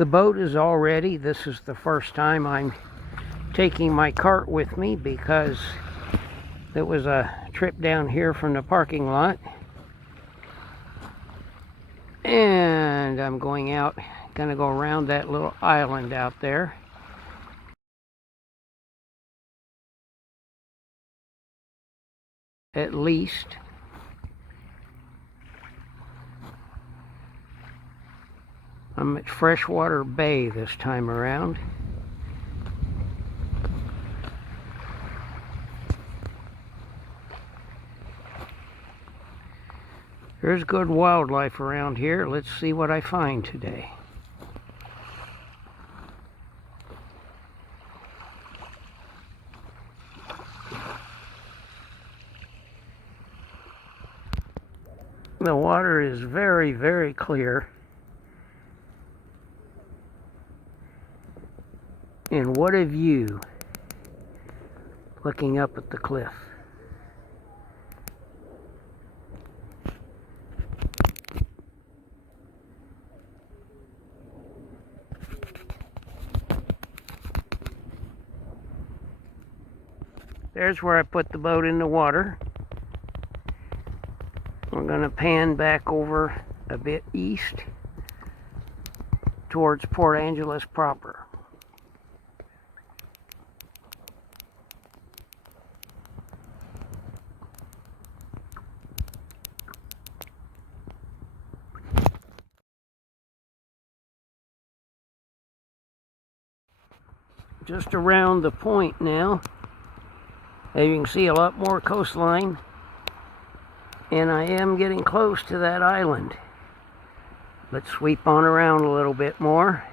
The boat is all ready. This is the first time I'm taking my cart with me because there was a trip down here from the parking lot. And I'm going out, gonna go around that little island out there. At least. I'm at Freshwater Bay this time around. There's good wildlife around here. Let's see what I find today. The water is very, very clear. And what a view looking up at the cliff. There's where I put the boat in the water. We're going to pan back over a bit east towards Port Angeles proper. Just around the point now. As you can see, a lot more coastline, and I am getting close to that island. Let's sweep on around a little bit more.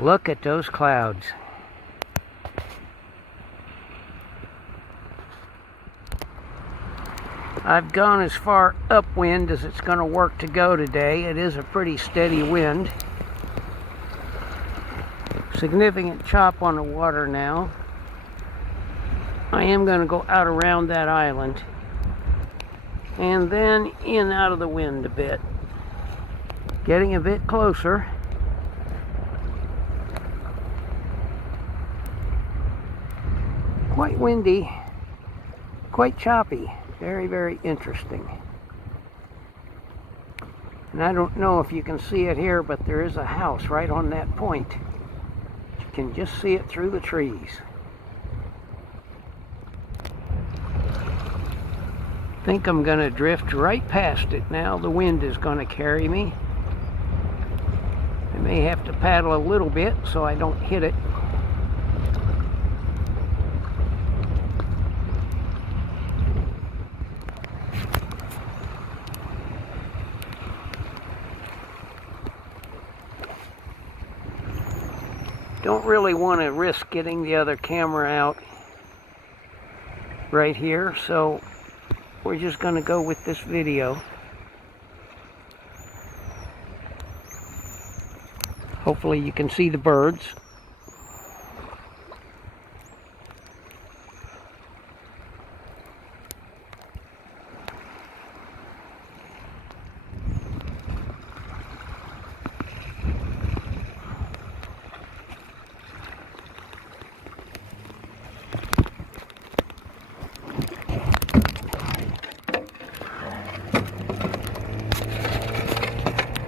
Look at those clouds. I've gone as far upwind as it's going to work to go today. It is a pretty steady wind. Significant chop on the water now. I am going to go out around that island and then in out of the wind a bit. Getting a bit closer. Quite windy, quite choppy. Very, very interesting. And I don't know if you can see it here, but there is a house right on that point. You can just see it through the trees. I think I'm going to drift right past it now. The wind is going to carry me. I may have to paddle a little bit so I don't hit it. Don't really want to risk getting the other camera out right here, so we're just going to go with this video. Hopefully you can see the birds.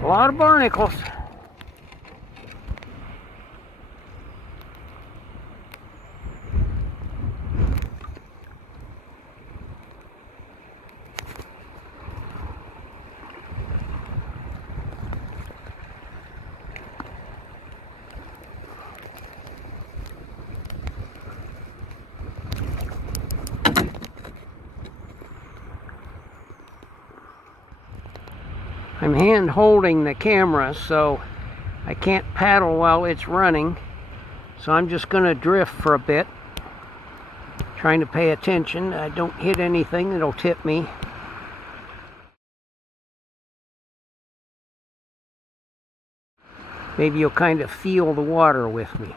A lot of barnacles. I'm hand holding the camera, so I can't paddle while it's running. So I'm just going to drift for a bit, trying to pay attention. I don't hit anything that'll tip me. Maybe you'll kind of feel the water with me.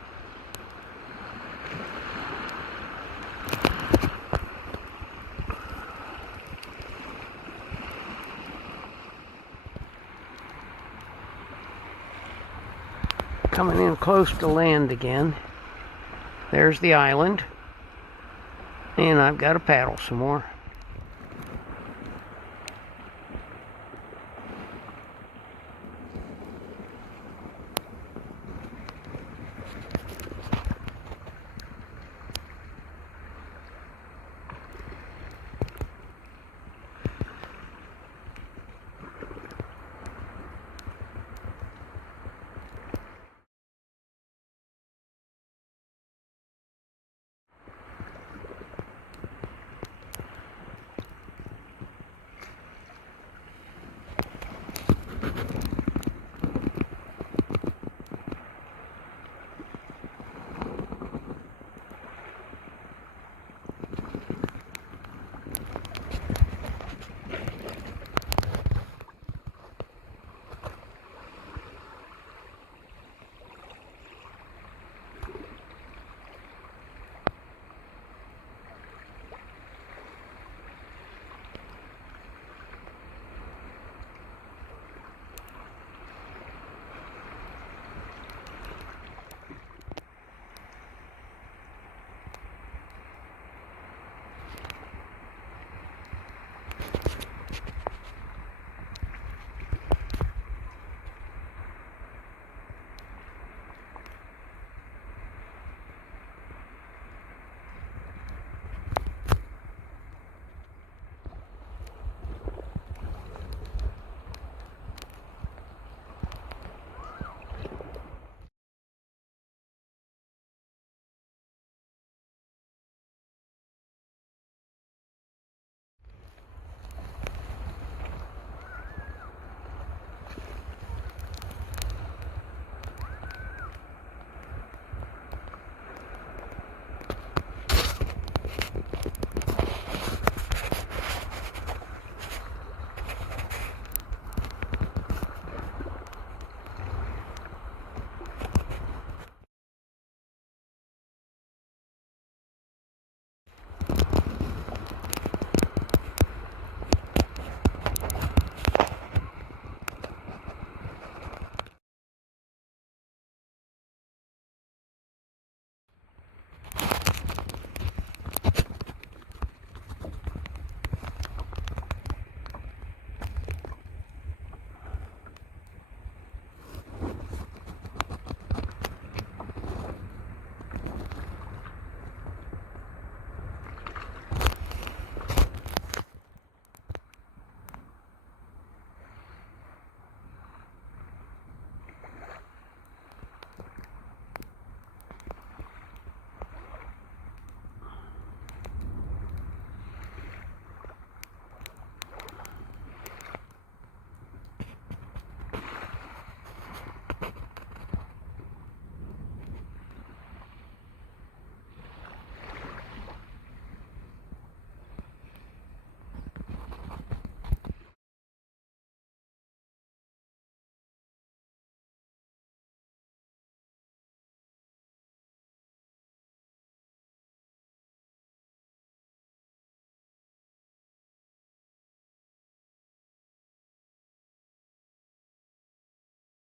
Coming in close to land again. There's the island. And I've got to paddle some more.